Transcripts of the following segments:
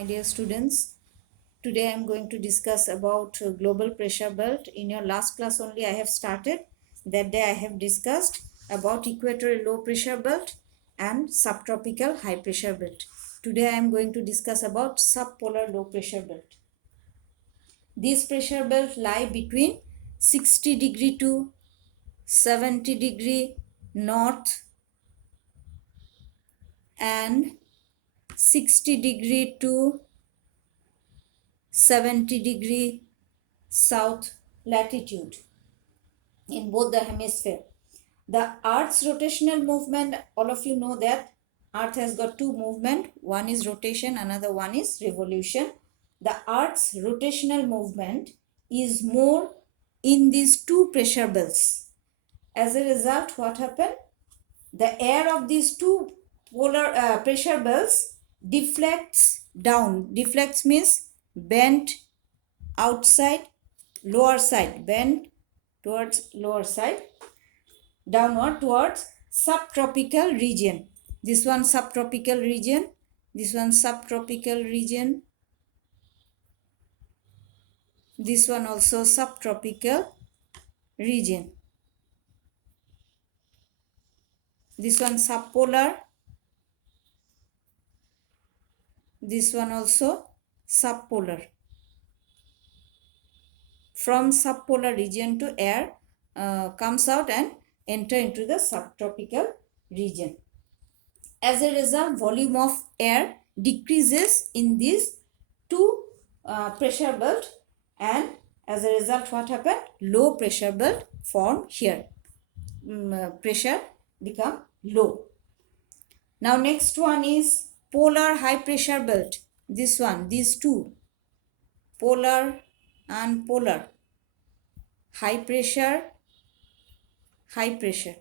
My dear students, today I am going to discuss about global pressure belt. In your last class only I have started. That day I have discussed about equatorial low pressure belt and subtropical high pressure belt. Today I am going to discuss about subpolar low pressure belt. These pressure belts lie between 60 degree to 70 degree north and 60 degree to 70 degree south latitude in both the hemisphere. The Earth's rotational movement, all of you know that Earth has got two movement. One is rotation, another one is revolution. The Earth's rotational movement is more in these two pressure belts. As a result, what happened? The air of these two polar pressure belts deflects down. Deflects means bent outside, lower side, bent towards lower side, downward towards subtropical region. This one subtropical region, this one subtropical region, this one also subtropical region. This one subpolar, this one also subpolar. From subpolar region to air comes out and enter into the subtropical region. As a result, volume of air decreases in these two pressure belt, and as a result, what happened? Low pressure belt form here. Pressure become low. Now next one is polar high pressure belt. This one, these two, polar and polar. High pressure, high pressure.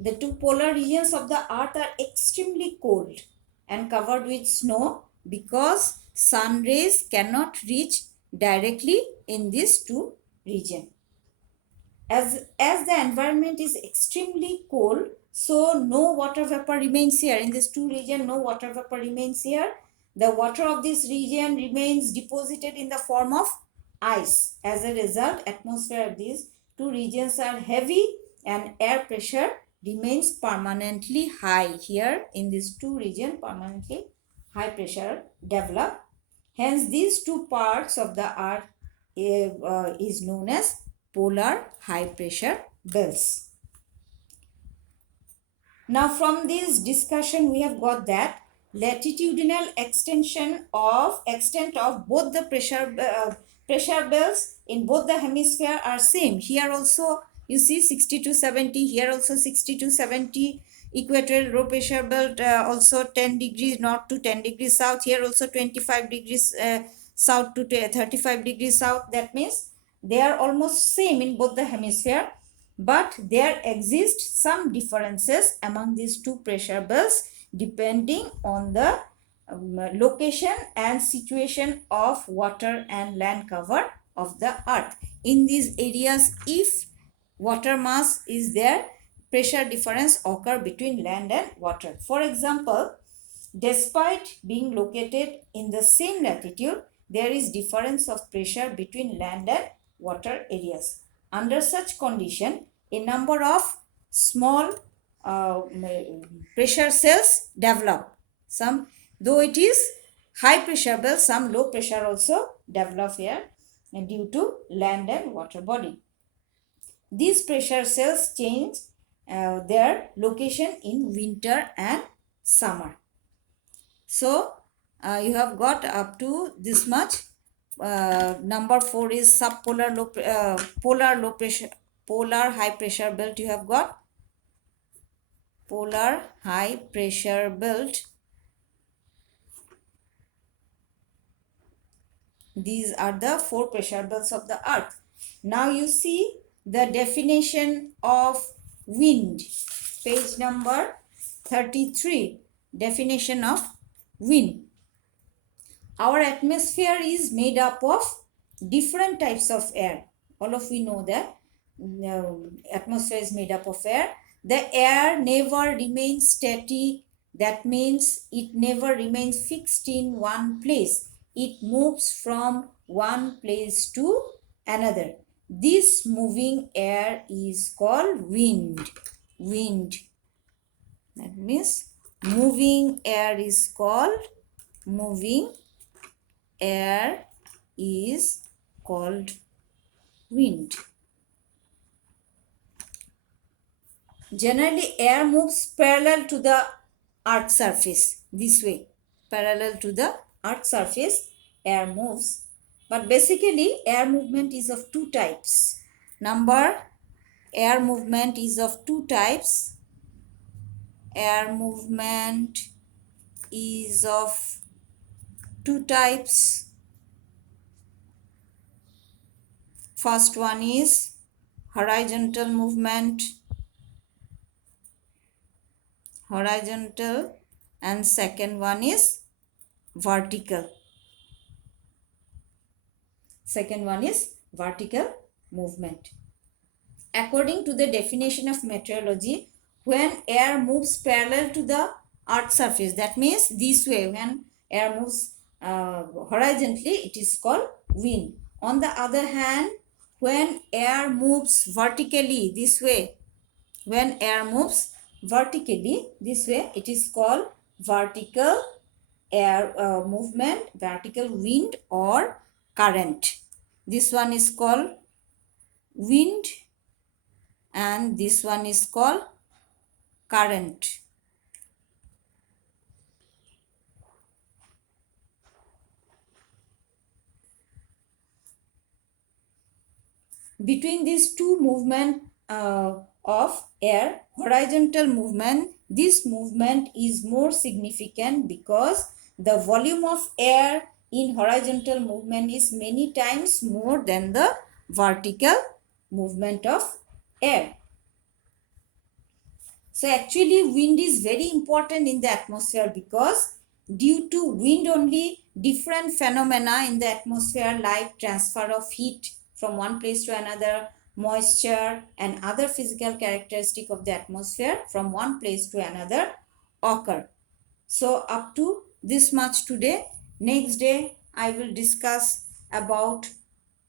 The two polar regions of the earth are extremely cold and covered with snow because sun rays cannot reach directly in these two regions. As the environment is extremely cold, so no water vapor remains here. In this two region, no water vapor remains here. The water of this region remains deposited in the form of ice. As a result, atmosphere of these two regions are heavy and air pressure remains permanently high. Here in these two regions, permanently high pressure develop. Hence, these two parts of the earth is known as polar high pressure belts. Now from this discussion we have got that latitudinal extent of both the pressure belts in both the hemisphere are same. Here also you see 60 to 70, here also 60 to 70. Equatorial low pressure belt also 10 degrees north to 10 degrees south. Here also 25 degrees south to 35 degrees south. That means they are almost same in both the hemisphere, but there exist some differences among these two pressure belts depending on the location and situation of water and land cover of the earth. In these areas, if water mass is there, pressure difference occur between land and water. For example, despite being located in the same latitude, there is difference of pressure between land and water areas. Under such condition, a number of small pressure cells develop. Some, though it is high pressure belt, some low pressure also develop here due to land and water body. These pressure cells change their location in winter and summer. So you have got up to this much. Number 4 is subpolar polar high pressure belt. You have got polar high pressure belt. These are the 4 pressure belts of the earth. Now you see the definition of wind. Page number 33. Definition of wind. Our atmosphere is made up of different types of air. All of we know that atmosphere is made up of air. The air never remains static That means it never remains fixed in one place. It moves from one place to another. This moving air is called wind. Wind. That means moving air is called moving air is called wind. Generally, air moves parallel to the earth surface, this way. Parallel to the earth surface, air moves. But basically, air movement is of two types. Air movement is of two types. Air movement is of two types. First one is horizontal movement. Horizontal, and second one is vertical. Second one is vertical movement. According to the definition of meteorology, when air moves parallel to the earth surface, that means this way, when air moves horizontally, it is called wind. On the other hand, when air moves vertically this way, when air moves vertically this way, it is called vertical air movement, vertical wind or current. This one is called wind and this one is called current. Between these two movement of air, horizontal movement, this movement is more significant because the volume of air in horizontal movement is many times more than the vertical movement of air. So actually wind is very important in the atmosphere because due to wind only different phenomena in the atmosphere like transfer of heat from one place to another, moisture and other physical characteristic of the atmosphere from one place to another occur. So up to this much today. Next day I will discuss about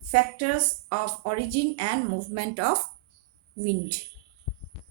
factors of origin and movement of wind.